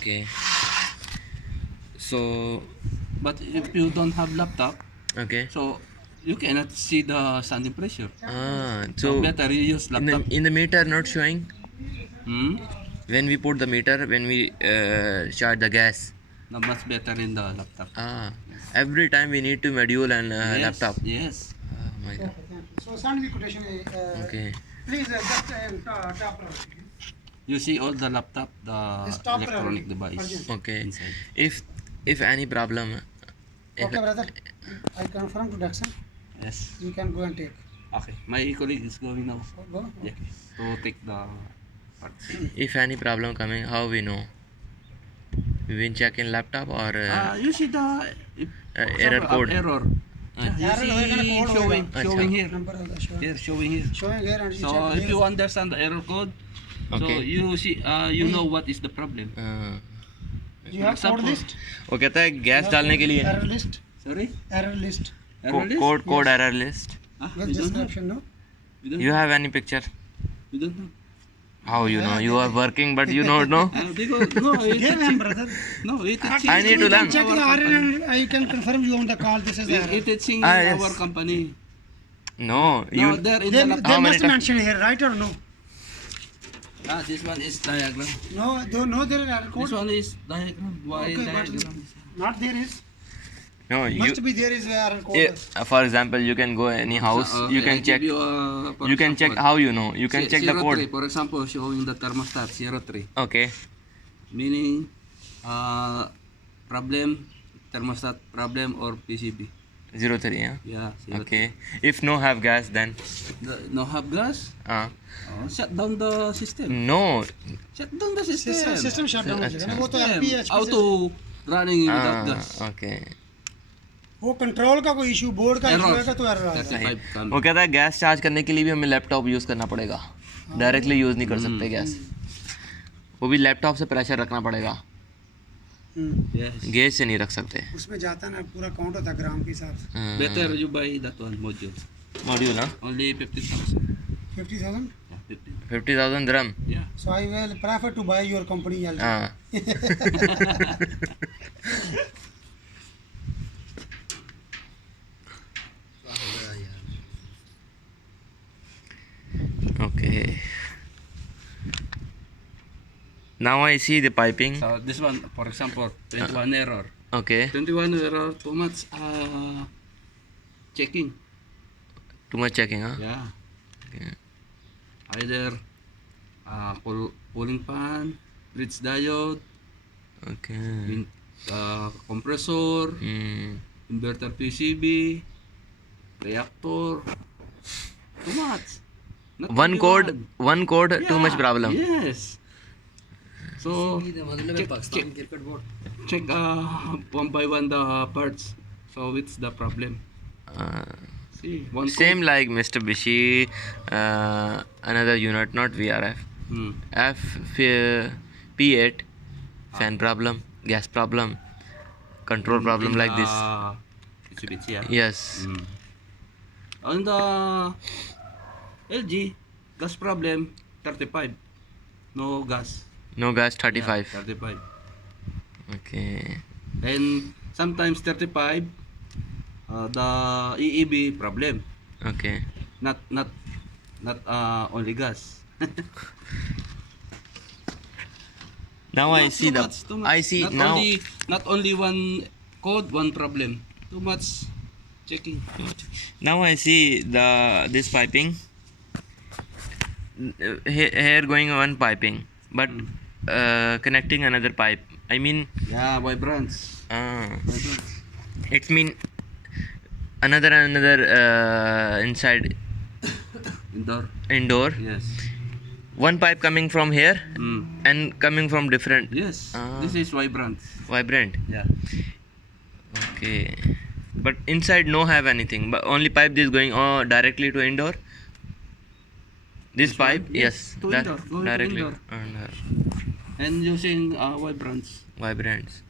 Okay. So But if you don't have laptop, okay. so you cannot see the standing pressure. So So better you use laptop. in the meter not showing Hmm? when we put the meter, when we charge the gas. No, much better in the laptop. Every time we need to module and Yes, laptop. yes. Oh my god. So send me quotation. Okay. Please just top row. You see all the laptop, the Just top electronic row. device Okay. inside. If any problem, Okay, brother. I confirm to Daxon. Yes. You can go and take. Okay. My colleague is going now. Go. Yeah. To take the parts. if any problem coming, how we know? We will check in laptop or You see the error code. Error. You Error see code showing here. Number of the show. Here, showing here. Showing here and you So check if here. you understand the error code, so Okay. you see, you know what is the problem. You have code list. वो कहता है gas डालने के लिए Error list. Sorry? Error list. Error list? code error list. Ah, With you don't know? description, no? You don't You have any picture? You don't know? How you know? You are working but you don't know. Because no, it's Give him, brother. no, it is I need to learn. Check the RN and I can confirm you on the call. This is the error. It is in yes. our company. No, No, you. there in They, the laptop. they How many must times? mention here, right or no? This one is diagram. No, there is error This code. one is diagram. Why Okay, but diagram? not there is. No, you. Must be there is error code. For example, you can go any house. Okay, You I can give check. You, for You can check example, how you know. You can check the 03, code. For example, showing the thermostat 03. Okay. Meaning, problem, thermostat problem or PCB. 03. Yeah. Yeah. 03. Okay. If no have gas, then. No have gas? Shut down the system. No. Shut down the system. System shut down. अच्छा. वो तो LPH Auto running without gas. Okay. वो control का कोई issue board का issue Error. है तो error आ 35 come. वो कहता है गैस चार्ज करने के लिए भी हमें लैपटॉप यूज़ करना पड़ेगा. डायरेक्टली यूज़ नहीं कर सकते गैस. वो भी लैपटॉप से प्रेशर रखना पड़ेगा. Yes. गेज से नहीं रख सकते. उसमें जाता ना पूरा काउंट होता ग्राम के हिसाब से. Better you buy that one module. Module ना. Only 50,000. 50,000. Yeah, 50. 50,000 dirham. Yeah. So I will prefer to buy your company LG. Okay. Now I see the piping. So this one, for example, 21 error. Okay. 21 error, too much checking. Too much checking, huh? Yeah. Okay. Either cooling fan, bridge diode, Okay. compressor, inverter PCB, reactor. Too much. Not One only code, too much Yeah, problem. Yes. So check one by one the parts. So it's the problem. See, one Same like Mr. Bishi, another unit, not VRF. P8, fan problem, gas problem, control problem like this. Mitsubishi, yeah. Yes. On the LG, gas problem 35. No gas. No gas Yeah, 35. 35. Okay. And sometimes 35, the EEB problem. Okay. Not only gas. Now I see Too the. much, too much. I see not now. Not only one code, one problem. Too much checking. Now I see this piping. Here going one piping, but connecting another pipe. I mean, Yeah, vibrance. Vibrance. it mean another inside indoor. Yes. One pipe coming from here and coming from different Yes. This is vibrance. vibrant. Yeah. Okay. But inside no have anything. But only pipe is going directly to indoor. This pipe, one? yes, To indoor, going to directly indoor. indoor. And using vibrance. Vibrants.